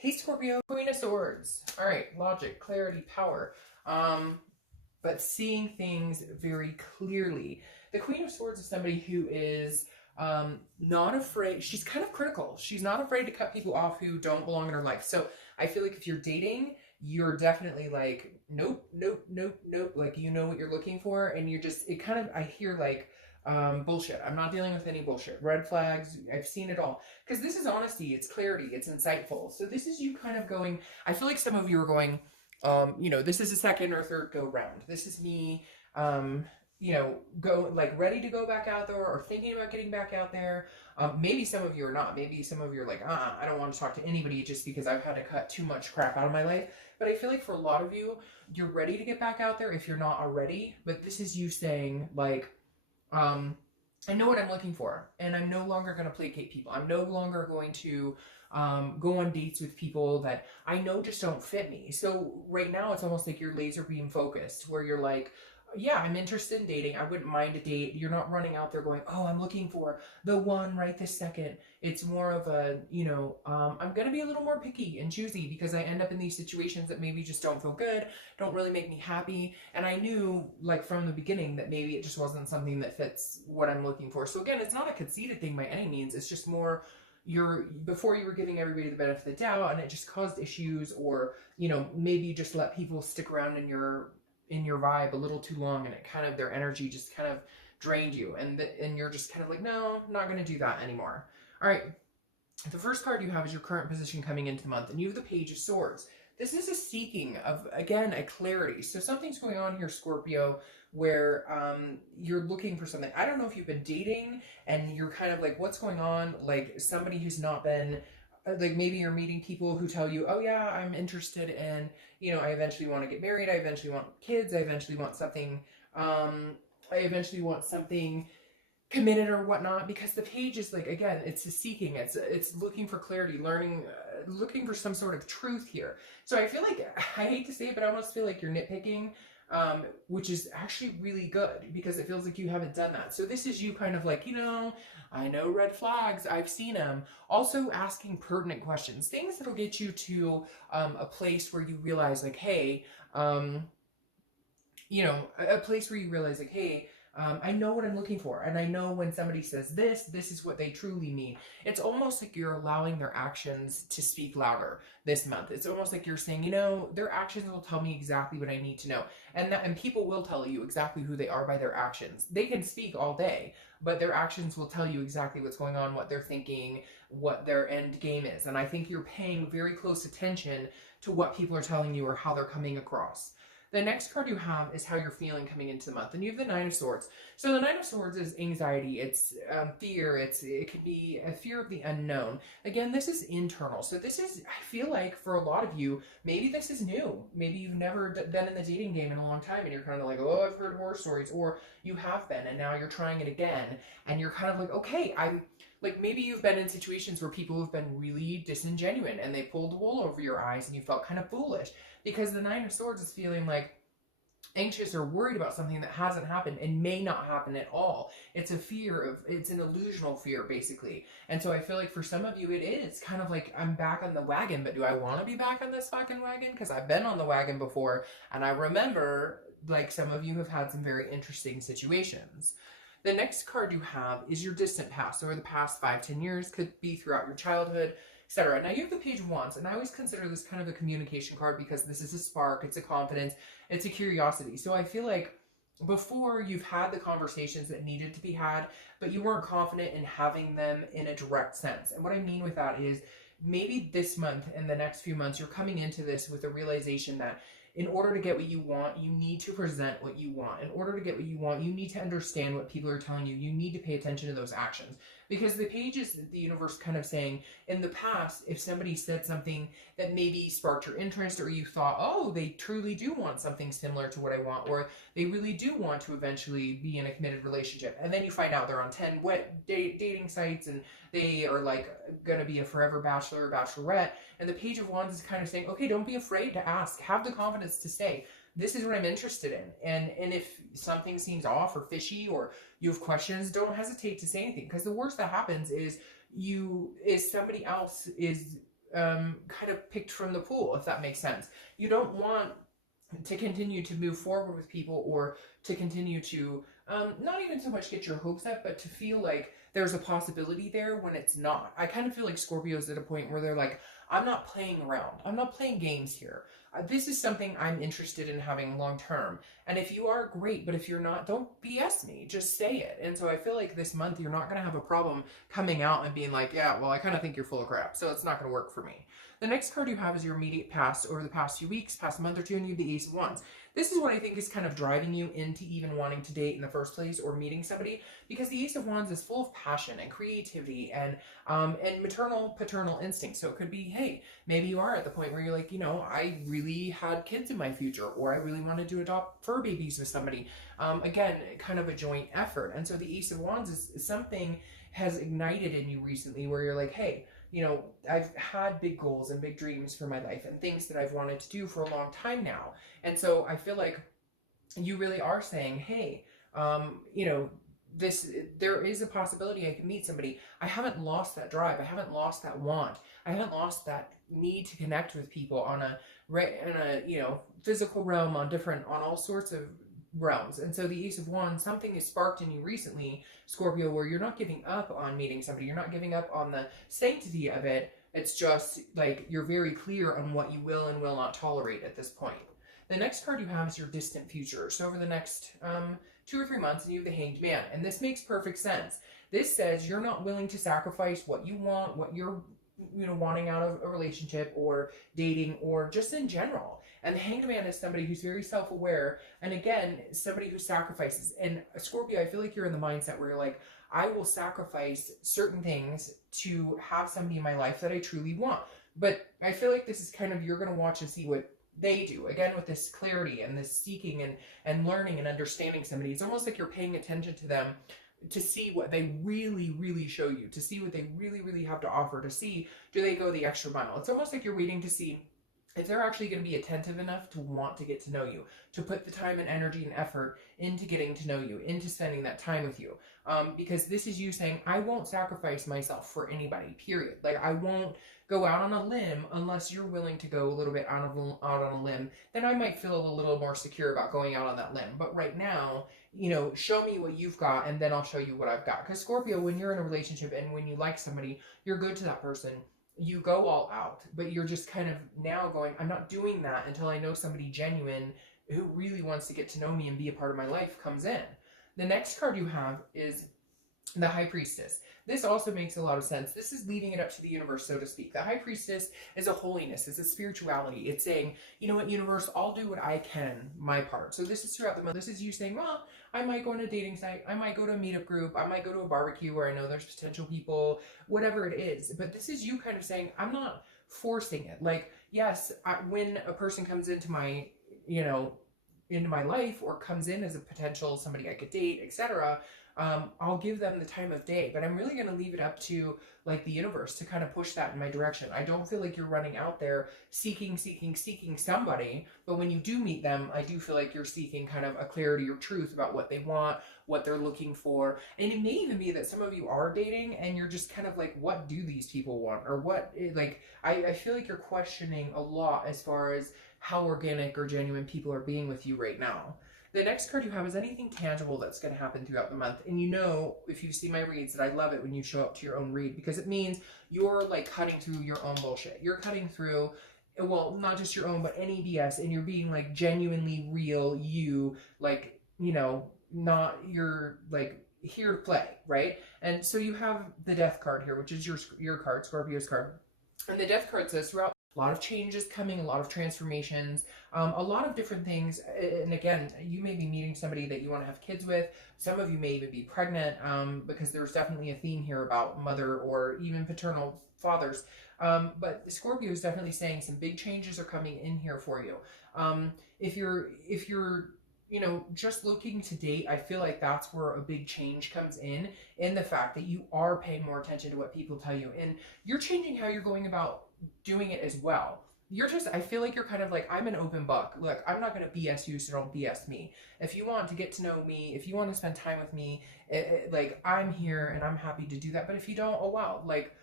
Hey Scorpio, Queen of Swords. All right, logic, clarity, power. But seeing things very clearly. The Queen of Swords is somebody who is not afraid. She's kind of critical. She's not afraid to cut people off who don't belong in her life. So I feel like if you're dating, you're definitely like, nope, nope, nope, nope. Like you know what you're looking for, and you're just. It kind of. I hear like bullshit. I'm not dealing with any bullshit. Red flags. I've seen it all. Because this is honesty, it's clarity, it's insightful. So this is you kind of going, I feel like some of you are going, this is a second or third go round. This is me, go like ready to go back out there or thinking about getting back out there. Maybe some of you are not. Maybe some of you are like, I don't want to talk to anybody just because I've had to cut too much crap out of my life. But I feel like for a lot of you, you're ready to get back out there if you're not already. But this is you saying like, I know what I'm looking for, and I'm no longer going to placate people. I'm no longer going to go on dates with people that I know just don't fit me. So right now, it's almost like you're laser beam focused, where you're like, yeah, I'm interested in dating. I wouldn't mind a date. You're not running out there going, oh, I'm looking for the one right this second. It's more of a, I'm going to be a little more picky and choosy because I end up in these situations that maybe just don't feel good, don't really make me happy. And I knew like from the beginning that maybe it just wasn't something that fits what I'm looking for. So again, it's not a conceited thing by any means. It's just more before you were giving everybody the benefit of the doubt and it just caused issues, or, maybe you just let people stick around in your vibe a little too long, and it kind of their energy just kind of drained you, and you're just kind of like, no, I'm not going to do that anymore. All right, the first card you have is your current position coming into the month, and you have the Page of Swords. This is a seeking of, again, a clarity. So something's going on here, Scorpio, where you're looking for something. I don't know if you've been dating and you're kind of like, what's going on? Like somebody who's not been, like maybe you're meeting people who tell you, oh yeah, I'm interested in, I eventually want to get married. I eventually want kids. I eventually want something, committed or whatnot, because the page is like, again, it's a seeking, it's looking for clarity, learning, looking for some sort of truth here. So I feel like, I hate to say it, but I almost feel like you're nitpicking, which is actually really good because it feels like you haven't done that. So this is you kind of like, I know red flags, I've seen them. Also asking pertinent questions, things that'll get you to a place where you realize like, hey, a place where you realize like, hey, I know what I'm looking for, and I know when somebody says this is what they truly mean. It's almost like you're allowing their actions to speak louder this month. It's almost like you're saying, their actions will tell me exactly what I need to know. And people will tell you exactly who they are by their actions. They can speak all day, but their actions will tell you exactly what's going on, what they're thinking, what their end game is. And I think you're paying very close attention to what people are telling you or how they're coming across. The next card you have is how you're feeling coming into the month, and you have the Nine of Swords. So the Nine of Swords is anxiety, it's fear, it could be a fear of the unknown. Again, this is internal. So this is, I feel like for a lot of you, maybe this is new. Maybe you've never been in the dating game in a long time, and you're kind of like, oh, I've heard horror stories, or you have been, and now you're trying it again, and you're kind of like, okay, like maybe you've been in situations where people have been really disingenuous and they pulled the wool over your eyes and you felt kind of foolish, because the Nine of Swords is feeling like anxious or worried about something that hasn't happened and may not happen at all. It's a fear of, it's an illusional fear basically. And so I feel like for some of you it is kind of like, I'm back on the wagon, but do I want to be back on this fucking wagon? Because I've been on the wagon before, and I remember like some of you have had some very interesting situations. The next card you have is your distant past, or the past 5-10 years, could be throughout your childhood, etc. Now you have the Page of Wands, and I always consider this kind of a communication card because this is a spark, it's a confidence, it's a curiosity. So I feel like before you've had the conversations that needed to be had, but you weren't confident in having them in a direct sense. And what I mean with that is maybe this month and the next few months, you're coming into this with a realization that in order to get what you want, you need to present what you want. In order to get what you want, you need to understand what people are telling you. You need to pay attention to those actions. Because the page is the universe kind of saying, in the past, if somebody said something that maybe sparked your interest, or you thought, oh, they truly do want something similar to what I want, or they really do want to eventually be in a committed relationship, and then you find out they're on 10 dating sites, and they are like going to be a forever bachelor or bachelorette, and the Page of Wands is kind of saying, okay, don't be afraid to ask. Have the confidence to say, this is what I'm interested in. And if something seems off or fishy, or you have questions, don't hesitate to say anything. Because the worst that happens is somebody else is kind of picked from the pool, if that makes sense. You don't want to continue to move forward with people, or to continue to not even so much get your hopes up, but to feel like there's a possibility there when it's not. I kind of feel like Scorpio's at a point where they're like, I'm not playing around. I'm not playing games here. This is something I'm interested in having long term. And if you are, great. But if you're not, don't BS me. Just say it. And so I feel like this month you're not going to have a problem coming out and being like, yeah, well, I kind of think you're full of crap, so it's not going to work for me. The next card you have is your immediate past, over the past few weeks, past month or two, and you have the Ace of Wands. This is what I think is kind of driving you into even wanting to date in the first place, or meeting somebody, because the Ace of Wands is full of passion and creativity and maternal, paternal instincts. So it could be, hey, maybe you are at the point where you're like, you know, I really had kids in my future, or I really wanted to adopt fur babies with somebody. Again, kind of a joint effort. And so the Ace of Wands is something has ignited in you recently where you're like, hey, you know, I've had big goals and big dreams for my life and things that I've wanted to do for a long time now. And so I feel like you really are saying, hey, you know, there is a possibility I can meet somebody. I haven't lost that drive. I haven't lost that want. I haven't lost that need to connect with people on a, you know, physical realm, on all sorts of realms. And so the Ace of Wands, something is sparked in you recently, Scorpio, where you're not giving up on meeting somebody. You're not giving up on the sanctity of it. It's just like you're very clear on what you will and will not tolerate at this point. The next card you have is your distant future. So over the next 2 or 3 months, and you have the Hanged Man. And this makes perfect sense. This says you're not willing to sacrifice what you want, what you're, you know, wanting out of a relationship or dating or just in general. And the Hanged Man is somebody who's very self-aware, and again, somebody who sacrifices. And Scorpio, I feel like you're in the mindset where you're like, I will sacrifice certain things to have somebody in my life that I truly want. But I feel like this is kind of, you're going to watch and see what they do. Again, with this clarity and this seeking and learning and understanding somebody. It's almost like you're paying attention to them to see what they really, really show you, to see what they really, really have to offer, to see, do they go the extra mile? It's almost like you're waiting to see if they're actually going to be attentive enough to want to get to know you, to put the time and energy and effort into getting to know you, into spending that time with you. Because this is you saying, I won't sacrifice myself for anybody, period. Like, I won't go out on a limb unless you're willing to go a little bit out on a limb. Then I might feel a little more secure about going out on that limb. But right now, you know, show me what you've got, and then I'll show you what I've got. Because Scorpio, when you're in a relationship and when you like somebody, you're good to that person. You go all out, but you're just kind of now going, I'm not doing that until I know somebody genuine who really wants to get to know me and be a part of my life comes in. The next card you have is the High Priestess. This also makes a lot of sense. This is leaving it up to the universe, so to speak. The High Priestess is a holiness. It's a spirituality. It's saying, you know what, universe, I'll do what I can, my part. So this is throughout the month. This is you saying, well, I might go on a dating site. I might go to a meetup group. I might go to a barbecue where I know there's potential people, whatever it is. But this is you kind of saying, I'm not forcing it. Like, yes, when a person comes into my, you know, into my life, or comes in as a potential somebody I could date, etc., I'll give them the time of day, but I'm really going to leave it up to like the universe to kind of push that in my direction. I don't feel like you're running out there seeking somebody, but when you do meet them, I do feel like you're seeking kind of a clarity or truth about what they want, what they're looking for. And it may even be that some of you are dating and you're just kind of like, what do these people want? Or what, like, I feel like you're questioning a lot as far as how organic or genuine people are being with you right now. The next card you have is anything tangible that's going to happen throughout the month. And you know, if you see my reads, that I love it when you show up to your own read, because it means you're like cutting through your own bullshit. You're cutting through, well, not just your own, but any BS, and you're being like genuinely real, you, like, you know, not your like here to play, right? And so you have the Death card here, which is your card, Scorpio's card. And the Death card says throughout, a lot of changes coming, a lot of transformations, a lot of different things. And again, you may be meeting somebody that you want to have kids with. Some of you may even be pregnant, because there's definitely a theme here about mother or even paternal fathers. But Scorpio is definitely saying some big changes are coming in here for you. If you're, you know, just looking to date, I feel like that's where a big change comes in the fact that you are paying more attention to what people tell you. And you're changing how you're going about doing it as well. You're just, I feel like you're kind of like, I'm an open book. Look, I'm not going to BS you, so don't BS me. If you want to get to know me, if you want to spend time with me, like, I'm here and I'm happy to do that. But if you don't, oh wow, like,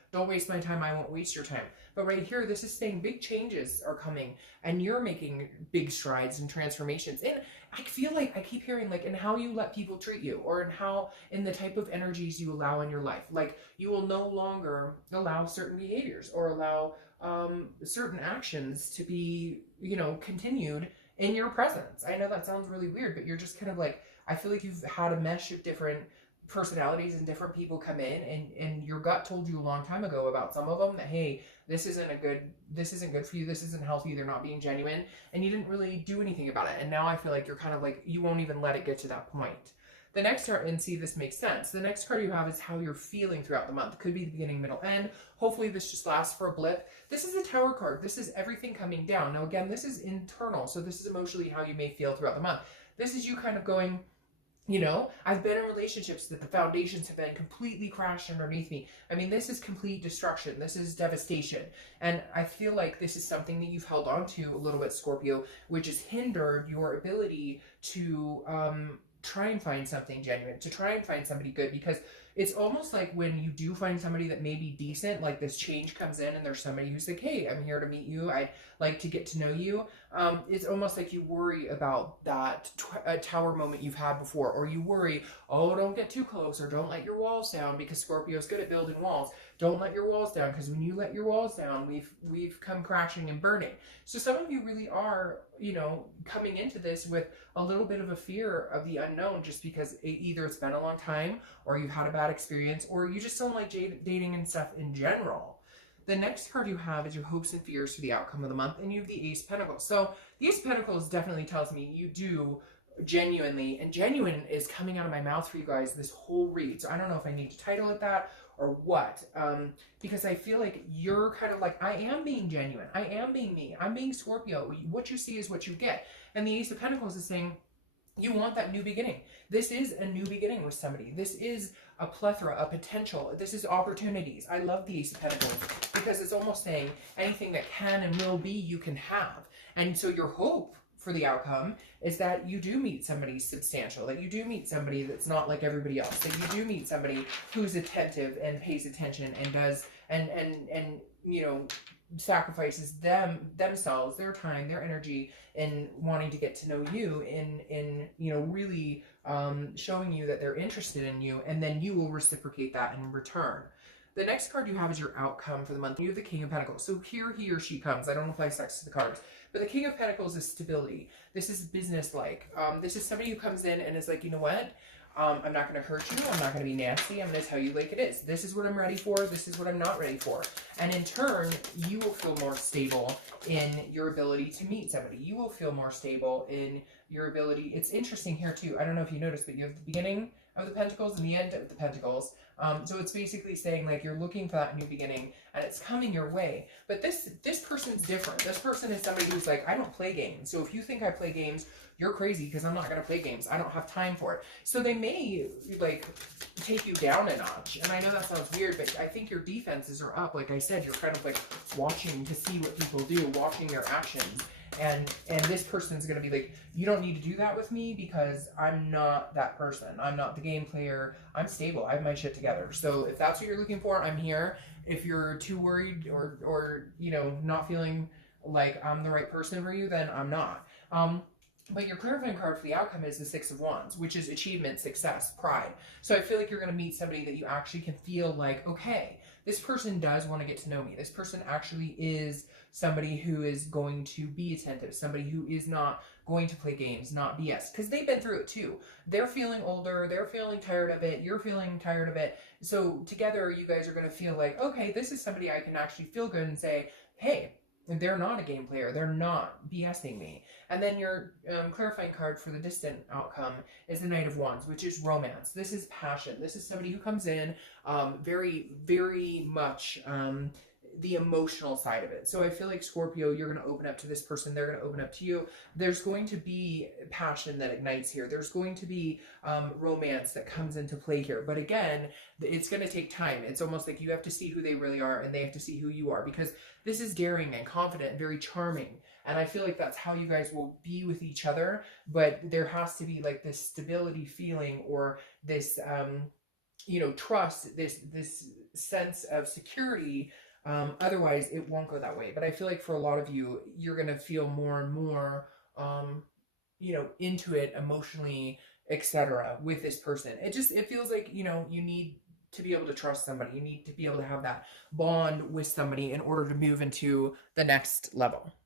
Don't waste my time, I won't waste your time. But right here, this is saying big changes are coming and you're making big strides and transformations. And I feel like I keep hearing like in how you let people treat you, or in the type of energies you allow in your life. Like you will no longer allow certain behaviors or allow certain actions to be, continued in your presence. I know that sounds really weird, but you're just kind of like, I feel like you've had a mesh of different personalities and different people come in, and your gut told you a long time ago about some of them that, hey, this isn't good for you, this isn't healthy, they're not being genuine, and you didn't really do anything about it. And now I feel like you're kind of like, you won't even let it get to that point. The next card, and see, this makes sense. The next card you have is how you're feeling throughout the month. It could be the beginning, middle, end. Hopefully this just lasts for a blip. This is a Tower card. This is everything coming down. Now again, this is internal, so this is emotionally how you may feel throughout the month. This is you kind of going, I've been in relationships that the foundations have been completely crashed underneath me. I mean, this is complete destruction. This is devastation. And I feel like this is something that you've held on to a little bit, Scorpio, which has hindered your ability to try and find something genuine, to try and find somebody good, because it's almost like when you do find somebody that may be decent, like this change comes in and there's somebody who's like, hey, I'm here to meet you, I'd like to get to know you. It's almost like you worry about that Tower moment you've had before, or you worry, oh, don't get too close, or don't let your walls down, because Scorpio's good at building walls. Don't let your walls down, because when you let your walls down, we've come crashing and burning. So some of you really are, coming into this with a little bit of a fear of the unknown, just because either it's been a long time, or you've had a bad experience, or you just don't like dating and stuff in general. The next card you have is your hopes and fears for the outcome of the month, and you have the Ace of Pentacles. So the Ace of Pentacles definitely tells me you do genuinely, and genuine is coming out of my mouth for you guys this whole read. So I don't know if I need to title it that or what, because I feel like you're kind of like, I am being genuine, I am being me, I'm being Scorpio. What you see is what you get. And the Ace of Pentacles is saying, you want that new beginning. This is a new beginning with somebody. This is a plethora, a potential. This is opportunities. I love the Ace of Pentacles because it's almost saying anything that can and will be, you can have. And so your hope for the outcome is that you do meet somebody substantial, that you do meet somebody that's not like everybody else, that you do meet somebody who's attentive and pays attention and does, and sacrifices themselves, their time, their energy in wanting to get to know you, in really showing you that they're interested in you, and then you will reciprocate that in return. The next card you have is your outcome for the month. You have the King of Pentacles. So here he or she comes. I don't apply sex to the cards. But the King of Pentacles is stability. This is business-like. This is somebody who comes in and is like, you know what? I'm not going to hurt you. I'm not going to be nasty. I'm going to tell you like it is. This is what I'm ready for. This is what I'm not ready for. And in turn, you will feel more stable in your ability to meet somebody. You will feel more stable in your ability. It's interesting here too. I don't know if you noticed, but you have the beginning of the Pentacles and the end of the Pentacles. So it's basically saying like you're looking for that new beginning and it's coming your way. But this person's different. This person is somebody who's like, I don't play games. So if you think I play games, you're crazy, because I'm not going to play games. I don't have time for it. So they may like take you down a notch. And I know that sounds weird, but I think your defenses are up. Like I said, you're kind of like watching to see what people do, watching their actions. And this person's going to be like, you don't need to do that with me because I'm not that person. I'm not the game player. I'm stable. I have my shit together. So if that's what you're looking for, I'm here. If you're too worried or not feeling like I'm the right person for you, then I'm not. But your clarifying card for the outcome is the Six of Wands, which is achievement, success, pride. So I feel like you're going to meet somebody that you actually can feel like, okay, this person does want to get to know me. This person actually is somebody who is going to be attentive, somebody who is not going to play games, not BS, because they've been through it too. They're feeling older, they're feeling tired of it, you're feeling tired of it. So together you guys are going to feel like, okay, this is somebody I can actually feel good and say, hey, they're not a game player, they're not BSing me. And then your clarifying card for the distant outcome is the Knight of Wands, which is romance. This is passion. This is somebody who comes in very, very much the emotional side of it. So I feel like Scorpio, you're going to open up to this person, they're going to open up to you. There's going to be passion that ignites here. There's going to be romance that comes into play here. But again, it's going to take time. It's almost like you have to see who they really are and they have to see who you are, because this is daring and confident and very charming. And I feel like that's how you guys will be with each other. But there has to be like this stability feeling, or this you know, trust, this sense of security. Otherwise it won't go that way. But I feel like for a lot of you, you're going to feel more and more, you know, into it emotionally, etc., with this person. It feels like, you know, you need to be able to trust somebody. You need to be able to have that bond with somebody in order to move into the next level.